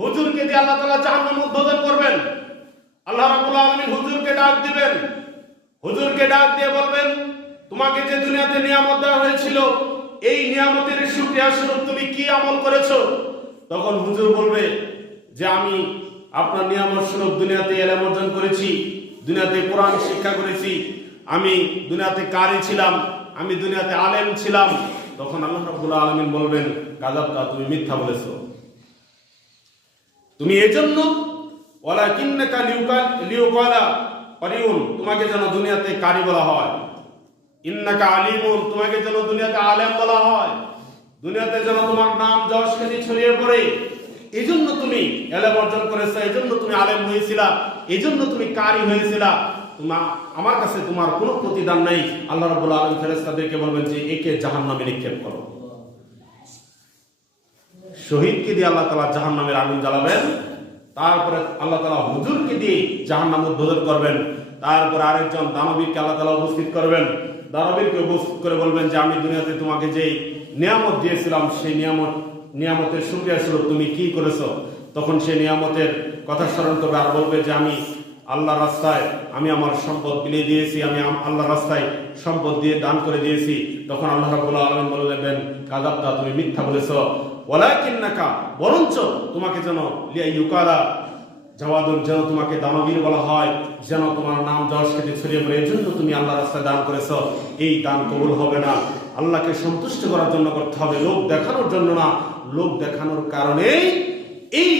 হুজুরকে দিয়ে আল্লাহ তাআলা জাহান্নাম উদ্বোধন করবেন। আল্লাহ রাব্বুল আলামিন হুজুরকে ডাক দিবেন। হুজুরকে ডাক দিয়ে বলবেন, তোমাকে যে দুনিয়াতে নিয়ামত দেওয়া হয়েছিল, এই নিয়ামতের শুকরিয়া স্বরূপ তুমি কি আমল করেছ? তখন হুজুর বলবে যে, আমি আপনার নিয়ামত স্বরূপ দুনিয়াতে এলাম অর্জন করেছি, দুনিয়াতে কোরআন শিক্ষা করেছি, আমি দুনিয়াতে কারি ছিলাম, আমি দুনিয়াতে আলেম ছিলাম। তখন আল্লাহ রাব্বুল আলামিন বলবেন গাজাবটা তুমি মিথ্যা বলেছ। তুমি এজন্য ওয়ালা কিন্নাকা লিউকা, লিউকালা পারিউন তোমাকে যেন দুনিয়াতে কারি বলা হয়। ইন্নাকা আলিমুন, তোমাকে যেন দুনিয়াতে আলেম বলা হয়। দুনিয়াতে যেন তোমার নাম যশ খ্যাতি ছড়িয়ে পড়ে। এই জন্য তুমি এলেম অর্জন করেছ এই জন্য তুমি আলেম হয়েছিলা এই জন্য তুমি কারি হয়েছিলা। তোমার আমার কাছে তোমার কোনো প্রতিদান নাই। আল্লাহ রাব্বুল আলামিন ফেরেশতাদেরকে বলবেন যে একে জাহান্নামে নিক্ষেপ করো। শহীদকে দিয়ে আল্লাহ তালা জাহান নামের আগুন জ্বালাবেন। তারপরে আল্লাহ তালা হুজুরকে দিয়ে জাহান নাম উদ্বোধন করবেন। তারপরে আরেকজন দানবীরকে আল্লাহ তালা উপস্থিত করবেন। দানবীরকে উপস্থিত করে বলবেন যে, আমি দুনিয়াতে তোমাকে যেই নিয়ামত দিয়েছিলাম, সেই নিয়ামত, নিয়ামতের সুক্রিয়া স্বরূপ তুমি কি করেছ? তখন সেই নিয়ামতের কথা স্মরণ করবে আর বলবে যে, আমি আল্লাহ রাস্তায়, আমি আমার সম্পদ বিলিয়ে দিয়েছি, আমি আল্লাহ রাস্তায় সম্পদ দিয়ে দান করে দিয়েছি। তখন আল্লাহ রাব্বুল আলামিন বলে দেবেন কাযাবতা তুমি মিথ্যা বলেছ। ওয়ালাকিন্নাকা, বরঞ্চ তোমাকে যেন লিয়া ইউকালা জাওয়াদুন যেন তোমাকে দানবীর বলা হয়, যেন তোমার নাম যশ খেতে ছড়িয়ে পড়ে। এই জন্য তুমি আল্লাহ রাস্তায় দান করেছ। এই দান কবুল হবে না। আল্লাহকে সন্তুষ্ট করার জন্য করতে হবে। লোক দেখানোর জন্য না। লোক দেখানোর কারণেই এই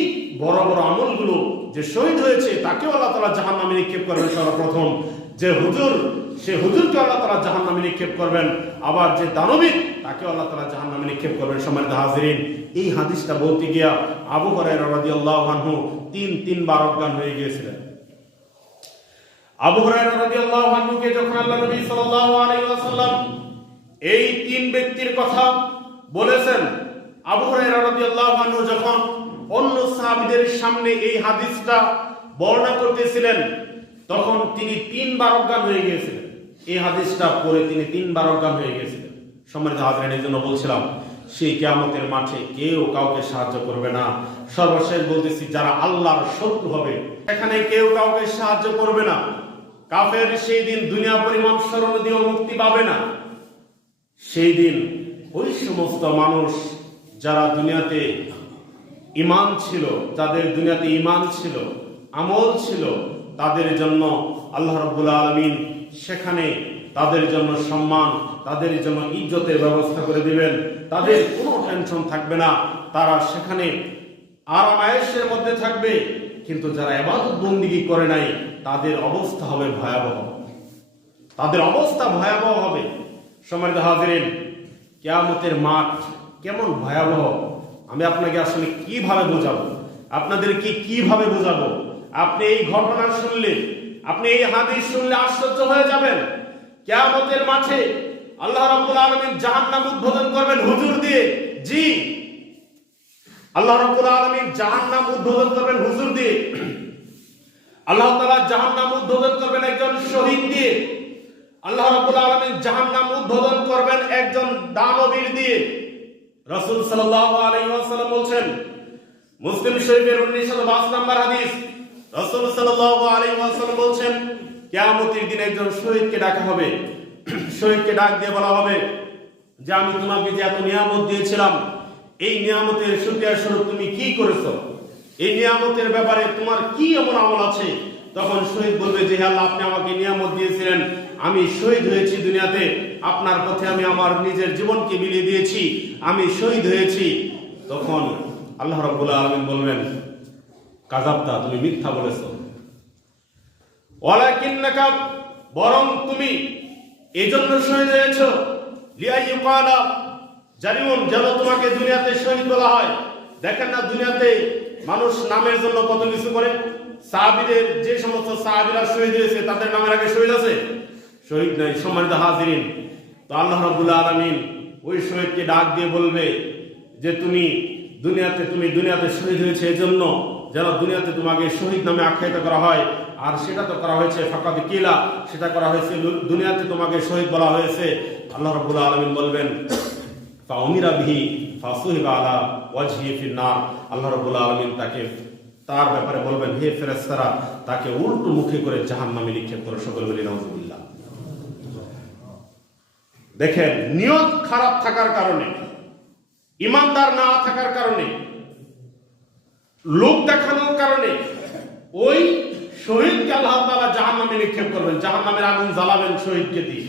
বড় বড় আমলগুলো যে শহীদ হয়েছে, তাকেও আল্লাহ তালা জাহান নামে নিক্ষেপ করবেন সর্বপ্রথম। যে হুজুর, সে হুজুরকে আল্লাহ তালা জাহান নামে নিক্ষেপ করবেন। আবার যে দানবিক তাকে আল্লাহ তালা জাহান নামে নিক্ষেপ করবেন। সম্মানিত হাজরিন, এই হাদিসটা বলতে গিয়া আবু হরাই রাজি আল্লাহ আনহু তিন তিনবার অজ্ঞান হয়ে গিয়েছিলেন। আবু হুরায়রা রাদিয়াল্লাহু আনহুকে যখন আল্লাহ নবী সাল্লাল্লাহু আলাইহি ওয়াসাল্লাম এই তিন ব্যক্তির কথা বলেছেন, আবু হুরায়রা রাদিয়াল্লাহু আনহু যখন অন্য সাহাবীদের সামনে এই হাদিসটা বর্ণনা করতেছিলেন তখন তিনি তিনবার অজ্ঞান হয়ে গিয়েছিলেন। এই হাদিসটা পড়ে তিনি তিনবার অজ্ঞান হয়ে গিয়েছিলেন। সম্মানিত হাজরান, এই জন্য বলছিলাম, সেই কেয়ামতের মাঠে কেউ কাউকে সাহায্য করবে না। সর্বশেষ বলতেছি, যারা আল্লাহর শত্রু হবে এখানে কেউ কাউকে সাহায্য করবে না। কাফের সেই দিন দুনিয়া পরিমাণ স্মরণ দিয়েও মুক্তি পাবে না। সেই দিন ওই সমস্ত মানুষ যারা দুনিয়াতে ইমান ছিল, যাদের দুনিয়াতে ইমান ছিল, আমল ছিল তাদের জন্য আল্লাহ রব্বুল আলমিন সেখানে তাদের জন্য সম্মান, তাদের জন্য ইজ্জতের ব্যবস্থা করে দিবেন। তাদের কোনো টেনশন থাকবে না। তারা সেখানে আরাম আয়েসের মধ্যে থাকবে। কিন্তু যারা এবাদত বন্দিগি করে নাই, তাদের অবস্থা হবে ভয়াবহ। তাদের অবস্থা ভয়াবহ হবে। সম্মানিত হাজিরেন, কেয়ামতের মাঠ কেমন ভয়াবহ? আমি আপনাকে আসলে কীভাবে বোঝাবো? আপনাদেরকে কীভাবে বোঝাবো? আপনি এই ঘটনা শুনলে, আপনি এই হাদিস শুনলে আশ্চর্য হয়ে যাবেন। কেয়ামতের মাঠে আল্লাহ রাব্বুল আলামিন জাহান্নাম উদ্বোধন করবেন হুজুর দিয়ে। জি। আল্লাহ রাব্বুল আলামিন জাহান্নাম উদ্বোধন করবেন হুজুর দিয়ে। আল্লাহ তাআলা জাহান্নাম উদ্বোধন করবেন একজন শহীদ দিয়ে। আল্লাহ রাব্বুল আলামিন জাহান্নাম উদ্বোধন করবেন একজন দানবীর দিয়ে। রাসূল সাল্লাল্লাহু আলাইহি ওয়াসাল্লাম বলছেন, মুসলিম শরীফের 1922 নম্বর হাদিস রাসূল সাল্লাল্লাহু আলাইহি ওয়াসাল্লাম বলছেন, কিয়ামতের দিন একজন শহীদকে ডাকা হবে। শহীদকে ডাক দিয়ে বলা হবে যে, আমি তোমাকে যে এত নিয়ামত দিয়েছিলাম, এই নিয়ামতের শুকরিয়া স্বরূপ তুমি কি করেছ? এই নিয়ামতের ব্যাপারে তোমার কি এমন আমল আছে? তখন শহীদ বলবে যে, হে আল্লাহ, আপনি আমাকে নিয়ামত দিয়েছিলেন। আমি শহীদ হয়েছি দুনিয়াতে। আপনার পথে আমি আমার নিজের জীবনকে বিলিয়ে দিয়েছি। আমি শহীদ হয়েছি। তখন আল্লাহ রাব্বুল আলামিন বলবেন কাযাবতা তুমি মিথ্যা বলেছ। ওয়ালাকিন্নাকা বরং তুমি এই জন্য শহীদ হয়েছ। লিয়া ইউকালা জানিউন যেন তোমাকে দুনিয়াতে শহীদ বলা হয়। দেখেন না দুনিয়াতে মানুষ নামের জন্য কত কিছু করে। সাহাবীদের যে সমস্ত সাহাবীরা শহীদ হয়েছে, তাদের নামের আগে শহীদ আছে? শহীদ নাই, সম্মানিত হাজিরিন। তো আল্লাহ রাব্বুল আলামিন ওই শহীদকে ডাক দিয়ে বলবে যে, তুমি দুনিয়াতে তুমি দুনিয়াতে শহীদ হয়েছে এই জন্য যেন দুনিয়াতে তোমাকে শহীদ নামে আখ্যায়িত করা হয়। আর সেটা তো করা হয়েছে ফাঁকাতে কিলা, সেটা করা হয়েছে দুনিয়াতে তোমাকে শহীদ বলা হয়েছে। আল্লাহ রাব্বুল আলামিন বলবেন, ফাউমিরা বিহি ফাসুহিবা আলা ওয়াজহি ফিন নার। আল্লাহ রবুল্লা আলমিন তাকে তার ব্যাপারে বলবেন, হে ফেরেস্তারা তাকে উল্টো মুখে করে জাহান নামে নিক্ষেপ করে, সকল বলি নজরুল্লাহ দেখেন, নিয়ত খারাপ থাকার কারণে, ইমানদার না থাকার কারণে লোক দেখানোর কারণে ওই শহীদকে আল্লাহ জাহান নামে নিক্ষেপ করবেন। জাহান নামের আগুন জ্বালাবেন শহীদকে দিয়ে।